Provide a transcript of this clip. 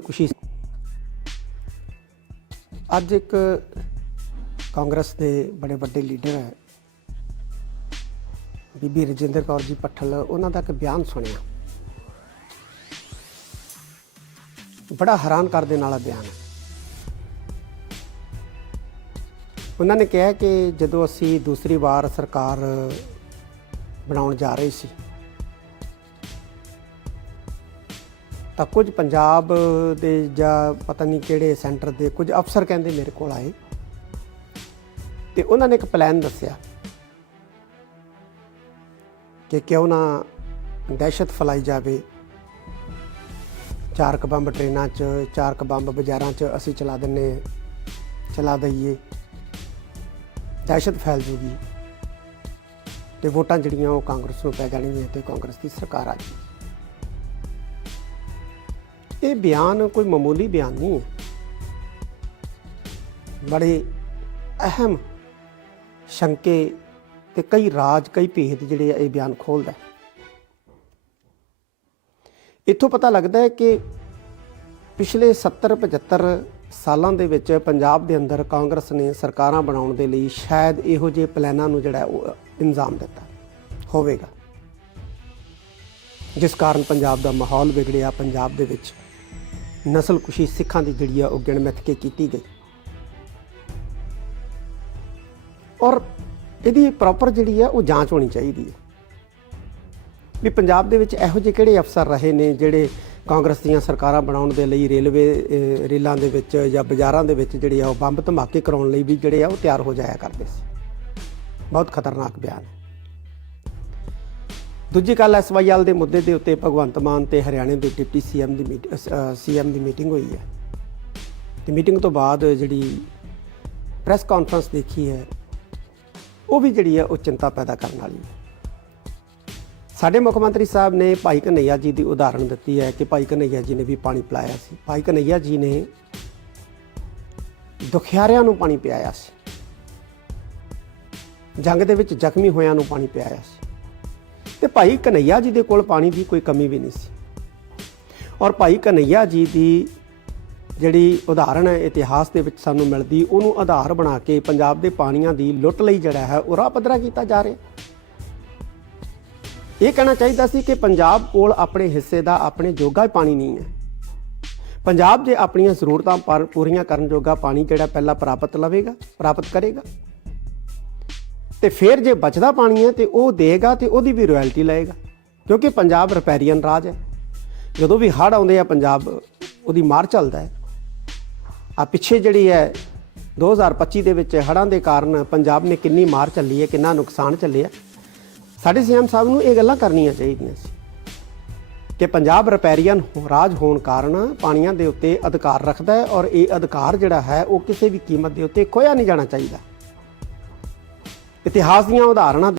ਖੁਸ਼ੀ ਅੱਜ ਇੱਕ ਕਾਂਗਰਸ ਦੇ ਬੜੇ ਵੱਡੇ ਲੀਡਰ ਹੈ। ਬੀਬੀ ਰਜਿੰਦਰ ਕੌਰ ਜੀ ਪੱਠਲ ਉਹਨਾਂ ਦਾ ਇੱਕ ਬਿਆਨ ਸੁਣਿਆ। ਬੜਾ ਹੈਰਾਨ ਕਰ ਦੇਣ ਵਾਲਾ ਬਿਆਨ। ਹੈ ਉਹਨਾਂ ਨੇ ਕਿਹਾ ਕਿ ਜਦੋਂ ਅਸੀਂ ਦੂਸਰੀ ਵਾਰ ਸਰਕਾਰ ਬਣਾਉਣ ਜਾ ਰਹੇ ਸੀ ਤਾਂ ਕੁਝ ਪੰਜਾਬ ਦੇ ਜਾਂ ਪਤਾ ਨਹੀਂ ਕਿਹੜੇ ਸੈਂਟਰ ਦੇ ਕੁਝ ਅਫਸਰ ਕਹਿੰਦੇ ਮੇਰੇ ਕੋਲ ਆਏ। ਤੇ ਉਹਨਾਂ ਨੇ ਇੱਕ ਪਲਾਨ ਦੱਸਿਆ ਕਿ ਕਿਉਂ ਨਾ ਦਹਿਸ਼ਤ ਫੈਲਾਈ ਜਾਵੇ। ਚਾਰ ਕ ਬੰਬ ਟ੍ਰੇਨਾਂ 'ਚ ਚਾਰ ਕ ਬੰਬ ਬਾਜ਼ਾਰਾਂ 'ਚ ਅਸੀਂ ਚਲਾ ਦਿੰਨੇ ਚਲਾ ਦਈਏ। ਦਹਿਸ਼ਤ ਫੈਲ ਜੂਗੀ। ਤੇ ਵੋਟਾਂ ਜਿਹੜੀਆਂ ਉਹ ਕਾਂਗਰਸ ਨੂੰ ਪੈ ਜਾਣਗੀਆਂ ਤੇ ਕਾਂਗਰਸ ਦੀ ਸਰਕਾਰ ਆ ਜਾਏਗੀ ਇਹ ਬਿਆਨ ਕੋਈ ਮਾਮੂਲੀ ਬਿਆਨ ਨਹੀਂ ਹੈ। ਬੜੇ ਅਹਿਮ ਸ਼ੰਕੇ ਤੇ ਕਈ ਰਾਜ, ਕਈ ਭੇਦ ਜਿਹੜੇ ਆ ਇਹ ਬਿਆਨ ਖੋਲਦਾ ਇੱਥੋਂ ਪਤਾ ਲੱਗਦਾ ਹੈ ਕਿ ਪਿਛਲੇ 70 75 ਸਾਲਾਂ ਦੇ ਵਿੱਚ ਪੰਜਾਬ ਦੇ ਅੰਦਰ ਕਾਂਗਰਸ ਨੇ ਸਰਕਾਰਾਂ ਬਣਾਉਣ ਦੇ ਲਈ ਸ਼ਾਇਦ ਇਹੋ ਜਿਹੇ ਪਲਾਨਾਂ ਨੂੰ ਜਿਹੜਾ ਉਹ ਇੰਜ਼ਾਮ ਦਿੱਤਾ ਹੋਵੇਗਾ। ਜਿਸ ਕਾਰਨ ਪੰਜਾਬ ਦਾ ਮਾਹੌਲ ਵਿਗੜਿਆ, ਪੰਜਾਬ ਦੇ ਵਿੱਚ ਨਸਲਕੁਸ਼ੀ ਸਿੱਖਾਂ ਦੀ ਜਿਹੜੀ ਆ ਉਹ ਗਿਣਮਿੱਥ ਕੇ ਕੀਤੀ ਗਈ। ਔਰ ਇਹਦੀ ਪ੍ਰੋਪਰ ਜਿਹੜੀ ਆ ਉਹ ਜਾਂਚ ਹੋਣੀ ਚਾਹੀਦੀ ਹੈ। ਵੀ ਪੰਜਾਬ ਦੇ ਵਿੱਚ ਇਹੋ ਜਿਹੇ ਕਿਹੜੇ ਅਫਸਰ ਰਹੇ ਨੇ ਜਿਹੜੇ ਕਾਂਗਰਸ ਦੀਆਂ ਸਰਕਾਰਾਂ ਬਣਾਉਣ ਦੇ ਲਈ ਰੇਲਵੇ ਰੇਲਾਂ ਦੇ ਵਿੱਚ ਜਾਂ ਬਾਜ਼ਾਰਾਂ ਦੇ ਵਿੱਚ ਜਿਹੜੇ ਆ ਉਹ ਬੰਬ ਧਮਾਕੇ ਕਰਾਉਣ ਲਈ ਵੀ ਜਿਹੜੇ ਆ ਉਹ ਤਿਆਰ ਹੋ ਜਾਇਆ ਕਰਦੇ ਸੀ। ਬਹੁਤ ਖਤਰਨਾਕ ਬਿਆਨ ਹੈ। ਦੂਜੀ ਗੱਲ ਐਸਵਾਈਐਲ ਦੇ ਮੁੱਦੇ ਦੇ ਉੱਤੇ ਭਗਵੰਤ ਮਾਨ ਤੇ ਹਰਿਆਣੇ ਦੇ ਡਿਪਟੀ ਸੀਐਮ ਦੀ ਸੀਐਮ ਦੀ ਮੀਟਿੰਗ ਹੋਈ ਹੈ। ਤੇ ਮੀਟਿੰਗ ਤੋਂ ਬਾਅਦ ਜਿਹੜੀ ਪ੍ਰੈਸ ਕਾਨਫਰੰਸ ਦੇਖੀ ਹੈ, ਉਹ ਵੀ ਜਿਹੜੀ ਹੈ, ਉਹ ਚਿੰਤਾ ਪੈਦਾ ਕਰਨ ਵਾਲੀ ਹੈ। ਸਾਡੇ ਮੁੱਖ ਮੰਤਰੀ ਸਾਹਿਬ ਨੇ ਭਾਈ ਕਨਈਆ ਜੀ ਦੀ ਉਦਾਹਰਣ ਦਿੱਤੀ ਹੈ ਕਿ ਭਾਈ ਕਨਈਆ ਜੀ ਨੇ ਵੀ ਪਾਣੀ ਪਿਲਾਇਆ ਸੀ। ਭਾਈ ਕਨਈਆ ਜੀ ਨੇ ਦੁਖਿਆਰਿਆਂ ਨੂੰ ਪਾਣੀ ਪਿਆਇਆ ਸੀ। ਜੰਗ ਦੇ ਵਿੱਚ ਜ਼ਖਮੀ ਹੋਇਆਂ ਨੂੰ ਪਾਣੀ ਪਿਆਇਆ ਸੀ। ਤੇ ਭਾਈ ਕਨਈਆ ਜੀ ਦੇ ਕੋਲ ਪਾਣੀ ਦੀ ਕੋਈ ਕਮੀ ਵੀ ਨਹੀਂ ਸੀ। ਔਰ ਭਾਈ ਕਨਈਆ ਜੀ ਦੀ ਜਿਹੜੀ ਉਦਾਹਰਣ ਹੈ, ਇਤਿਹਾਸ ਦੇ ਵਿੱਚ ਸਾਨੂੰ ਮਿਲਦੀ, ਉਹਨੂੰ ਆਧਾਰ ਬਣਾ ਕੇ ਪੰਜਾਬ ਦੇ ਪਾਣੀਆਂ ਦੀ ਲੁੱਟ ਲਈ ਜਿਹੜਾ ਹੈ, ਉਹ ਰਾਹ ਪੱਧਰਾ ਕੀਤਾ ਜਾ ਰਿਹਾ ਇਹ ਕਹਿਣਾ ਚਾਹੀਦਾ ਸੀ ਕਿ ਪੰਜਾਬ ਕੋਲ ਆਪਣੇ ਹਿੱਸੇ ਦਾ, ਆਪਣੇ ਜੋਗਾ ਪਾਣੀ ਨਹੀਂ ਹੈ। ਪੰਜਾਬ ਦੇ ਆਪਣੀਆਂ ਜ਼ਰੂਰਤਾਂ ਪਰ ਪੂਰੀਆਂ ਕਰਨ ਜੋਗਾ ਪਾਣੀ ਜਿਹੜਾ ਪਹਿਲਾਂ ਪ੍ਰਾਪਤ ਲਵੇਗਾ, ਪ੍ਰਾਪਤ ਕਰੇਗਾ। ਤੇ ਫਿਰ ਜੇ ਬਚਦਾ ਪਾਣੀ ਹੈ ਤੇ ਉਹ ਦੇਗਾ ਤੇ ਉਹਦੀ ਵੀ ਰਾਇਲਟੀ ਲਏਗਾ, ਕਿਉਂਕਿ ਪੰਜਾਬ ਰਿਪੈਰੀਅਨ ਰਾਜ ਹੈ। ਜਦੋਂ ਵੀ ਹੜ੍ਹ ਆਉਂਦੇ ਆ, ਪੰਜਾਬ ਉਹਦੀ ਮਾਰ ਚੱਲਦਾ ਹੈ। ਆ ਪਿੱਛੇ ਜਿਹੜੀ ਹੈ 2025 ਦੇ ਵਿੱਚ ਹੜ੍ਹਾਂ ਦੇ ਕਾਰਨ ਪੰਜਾਬ ਨੇ ਕਿੰਨੀ ਮਾਰ ਚੱਲੀ ਹੈ, ਕਿੰਨਾ ਨੁਕਸਾਨ ਚੱਲਿਆ। ਸਾਡੇ ਸੀਐਮ ਸਾਹਿਬ ਨੂੰ ਇਹ ਗੱਲਾਂ ਕਰਨੀਆਂ ਚਾਹੀਦੀਆਂ ਸੀ ਕਿ ਪੰਜਾਬ ਰਿਪੈਰੀਅਨ ਹੋ- ਰਾਜ ਹੋਣ ਕਾਰਨ ਪਾਣੀਆਂ ਦੇ ਉੱਤੇ ਅਧਿਕਾਰ ਰੱਖਦਾ ਹੈ ਔਰ ਇਹ ਅਧਿਕਾਰ ਜਿਹੜਾ ਹੈ, ਉਹ ਕਿਸੇ ਵੀ ਕੀਮਤ ਦੇ ਉੱਤੇ ਖੋਇਆ ਨਹੀਂ ਜਾਣਾ ਚਾਹੀਦਾ। ਇਤਿਹਾਸ ਦੀਆਂ ਉਦਾਹਰਨਾਂ